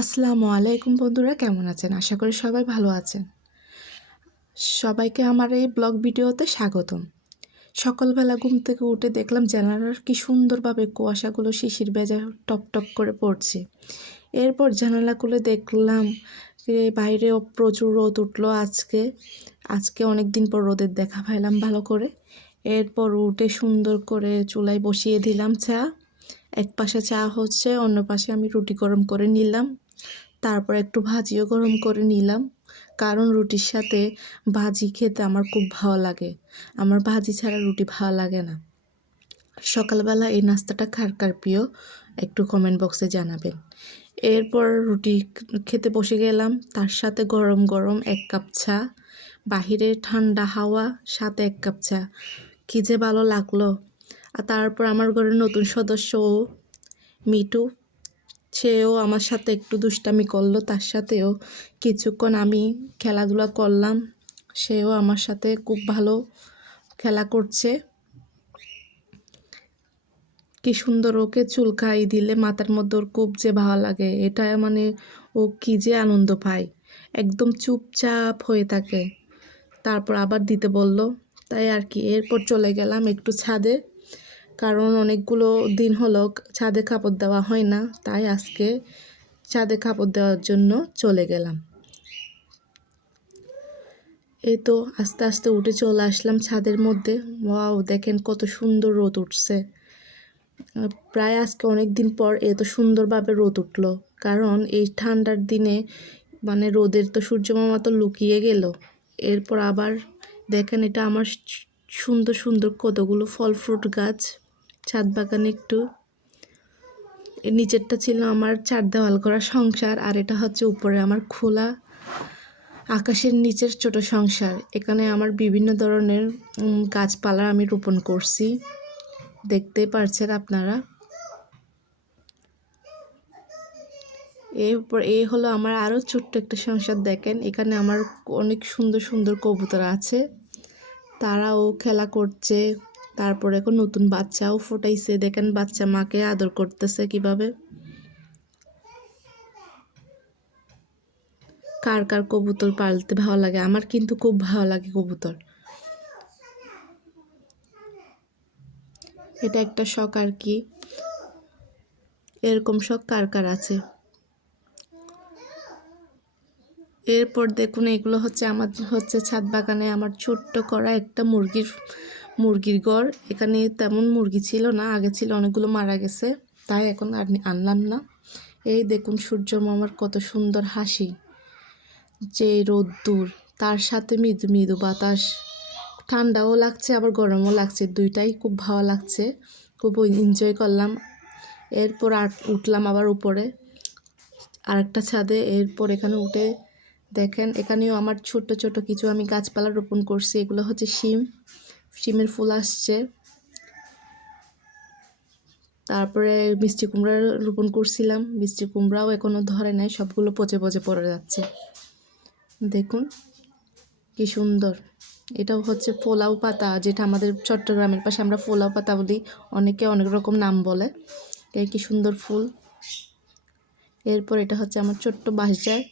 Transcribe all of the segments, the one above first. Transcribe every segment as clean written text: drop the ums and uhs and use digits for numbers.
আসসালামু আলাইকুম বন্ধুরা, কেমন আছেন? আশা করি সবাই ভালো আছেন। সবাইকে আমার এই ব্লগ ভিডিওতে স্বাগতম। সকালবেলা ঘুম থেকে উঠে দেখলাম জানালার কি সুন্দরভাবে কুয়াশাগুলো শিশির ভেজা টপ টপ করে পড়ছে। এরপর জানালা খুলে দেখলাম যে বাইরেও প্রচুর রোদ উঠলো আজকে অনেক দিন পর রোদের দেখা পাইলাম ভালো করে। এরপর উঠে সুন্দর করে চুলায় বসিয়ে দিলাম চা। এক পাশে চা হচ্ছে, অন্য পাশে আমি রুটি গরম করে নিলাম। তারপর একটু ভাজিও গরম করে নিলাম, কারণ রুটির সাথে ভাজি খেতে আমার খুব ভালো লাগে। আমার ভাজি ছাড়া রুটি ভালো লাগে না। সকালবেলা এই নাস্তাটা কার কার প্রিয় একটু কমেন্ট বক্সে জানাবেন। এরপর রুটি খেতে বসে গেলাম, তার সাথে গরম গরম 1 কাপ চা, বাহিরে ঠান্ডা হাওয়া, সাথে 1 কাপ চা, কী যে ভালো লাগলো। আর তারপর আমার ঘরের নতুন সদস্য মিটু, সেও আমার সাথে একটু দুষ্টামি করলো, তার সাথেও কিছুক্ষণ আমি খেলাধুলা করলাম। সেও আমার সাথে খুব ভালো খেলা করছে। কি সুন্দর, ওকে চুলকাই দিলে মাথার মধ্যে ওর খুব যে ভালো লাগে, এটা মানে ও কি যে আনন্দ পায়। একদম চুপচাপ হয়ে থাকে, তারপর আবার দিতে বলল, তাই আর কি। এরপর চলে গেলাম একটু ছাদে, কারণ অনেকগুলো দিন হলো ছাদে কাপড় দেওয়া হয় না, তাই আজকে ছাদে কাপড় দেওয়ার জন্য চলে গেলাম। এই তো আস্তে আস্তে উঠে চলে আসলাম ছাদের মধ্যে। ওয়াও, দেখেন কত সুন্দর রোদ উঠছে। প্রায় আজকে অনেক দিন পর এত সুন্দরভাবে রোদ উঠলো, কারণ এই ঠান্ডার দিনে মানে রোদের তো সূর্যমামা তো লুকিয়ে গেল। এরপর আবার দেখেন, এটা আমার সুন্দর সুন্দর কতগুলো ফল ফ্রুট গাছ ছাদ বাগানে। একটু নিচেরটা ছিল আমার 4 দেওয়াল করা সংসার, আর এটা হচ্ছে উপরে আমার খোলা আকাশের নিচের ছোট সংসার। এখানে আমার বিভিন্ন ধরনের গাছপালা আমি রোপণ করছি, দেখতে পারছেন আপনারা। এরপর এই হলো আমার আরও ছোট্ট একটা সংসার। দেখেন, এখানে আমার অনেক সুন্দর সুন্দর কবুতর আছে, তারাও খেলা করছে। তারপরে এখন নতুন বাচ্চাও ফোটাইছে, দেখেন বাচ্চা মাকে আদর করতেছে কিভাবে। কার কার কবুতর পালতে ভালো লাগে? আমার কিন্তু খুব ভালো লাগে কবুতর, এটা একটা শখ আর কি। এরকম শখ কার কার আছে? এরপর দেখুন, এগুলো হচ্ছে আমার ছাদ বাগানে আমার ছোট্ট করা একটা মুরগির ঘর। এখানে তেমন মুরগি ছিল না, আগে ছিল, অনেকগুলো মারা গেছে, তাই এখন আর আনলাম না। এই দেখুন সূর্য মামার কত সুন্দর হাসি, যে রোদ্দুর, তার সাথে মৃদু মৃদু বাতাস, ঠান্ডাও লাগছে আবার গরমও লাগছে, দুইটাই খুব ভালো লাগছে, খুব এনজয় করলাম। এরপর আর উঠলাম আবার উপরে আরেকটা ছাদে। এরপর এখানে উঠে দেখেন, এখানেও আমার ছোট ছোট কিছু আমি গাছপালা রোপণ করছি। এগুলো হচ্ছে শিমের ফুল আসছে। তারপরে মিষ্টি কুমড়া রোপণ করছিলাম, মিষ্টি কুমড়াও এখনও ধরে নাই, সবগুলো পচে পচে পড়ে যাচ্ছে। দেখুন কি সুন্দর। এটাও হচ্ছে পোলাও পাতা, যেটা আমাদের চট্টগ্রামের পাশে আমরা পোলাও পাতা বলি, অনেকে অনেক রকম নাম বলে। কি সুন্দর ফুল। এরপর এটা হচ্ছে আমার ছোট্ট বাঁশঝাড়,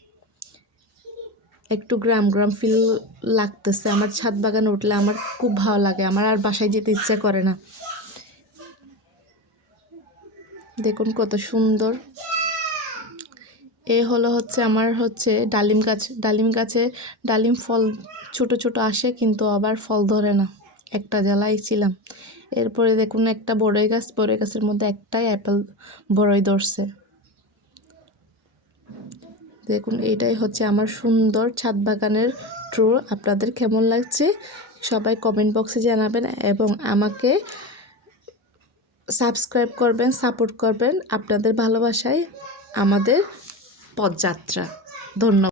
একটু গ্রাম গ্রাম ফিল লাগতেছে। আমার ছাদ বাগানে উঠলে আমার খুব ভালো লাগে, আমার আর বাসায় যেতে ইচ্ছে করে না। দেখুন কত সুন্দর। এ হচ্ছে আমার ডালিম গাছ। ডালিম ফল ছোট ছোট আসে, কিন্তু আবার ফল ধরে না, একটা জ্বালাই ছিলাম। এরপরে দেখুন একটা বড়ই গাছের মধ্যে একটাই বড়ই ধরছে। দেখুন, এটাই হচ্ছে আমার সুন্দর ছাদ বাগানের ট্যুর। আপনাদের কেমন লাগছে সবাই কমেন্ট বক্সে জানাবেন, এবং আমাকে সাবস্ক্রাইব করবেন, সাপোর্ট করবেন। আপনাদের ভালোবাসায় আমাদের পথযাত্রা। ধন্যবাদ।